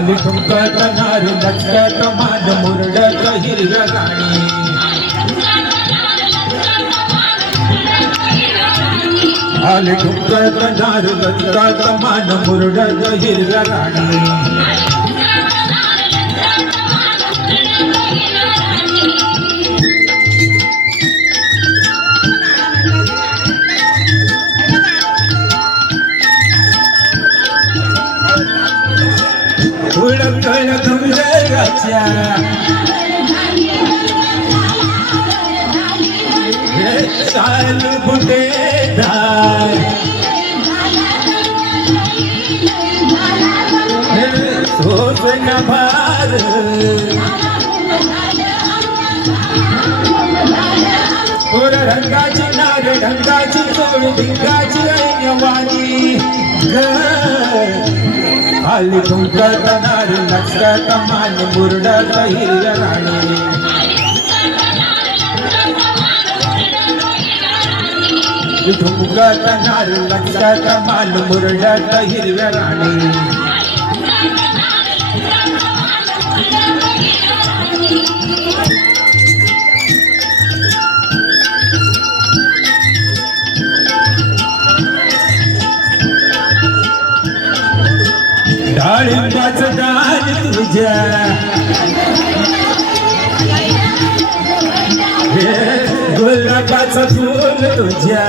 आली ठुमकत नारी लचकत मान मुरडत हिरव्या राणी आली ठुमकत नारी लचकत मान मुरडत हिरव्या राणी उडकळ डोंगराच्या चालू बुटेदार सोसन भार ओर रंगाची नाग ढंगाची चोळी ढिंगाची ऐनवाणी आली ठुमकत नारी लचकत मान मुरडत हिरव्या राणी ठुमकत नारी लचकत मान मुरडत हिरव्या राणी डाळिंबाचं दान तुझ्या गुलाबाचं फूल तुझ्या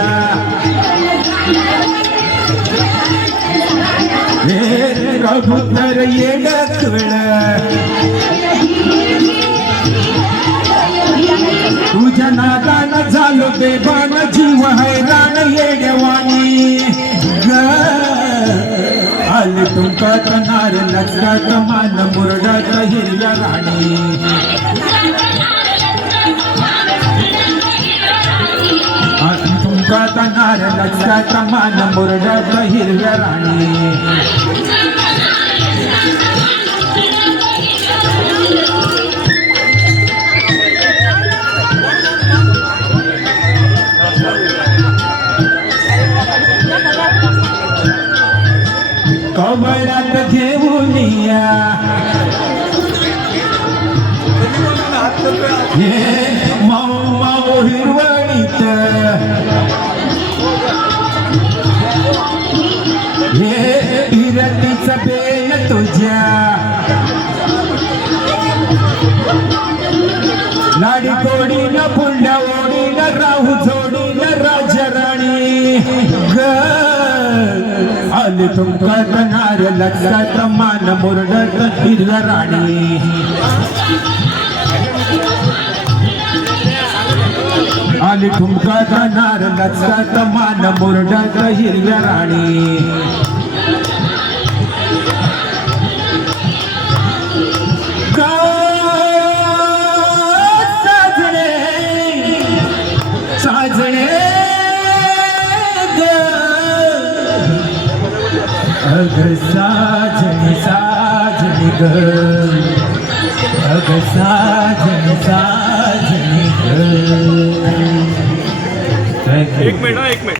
कबूतर येडकळ तुझ्या नादानं झालो बेभान जीव हैराण येड्यावानी आली ठुमकत नारी लचकत मान मुरडत हिरव्या राणी आली ठुमकत नारी लचकत मान मुरडत हिरव्या राणी कमळात घेऊन या माऊ माऊ हिरवणीत हिरतीचा बेल तुझ्या लाडी कोडी न पुंड्या ओढी न राहू जोडी न राजा राणी आली ठुमकत नारी लचकत मान मुरडत हिरव्या राणी आली ठुमकत नारी लचकत मान मुरडत हिरव्या राणी साजणे अग साजनी साजनी ग अग साजनी साजनी ग एक मिनिट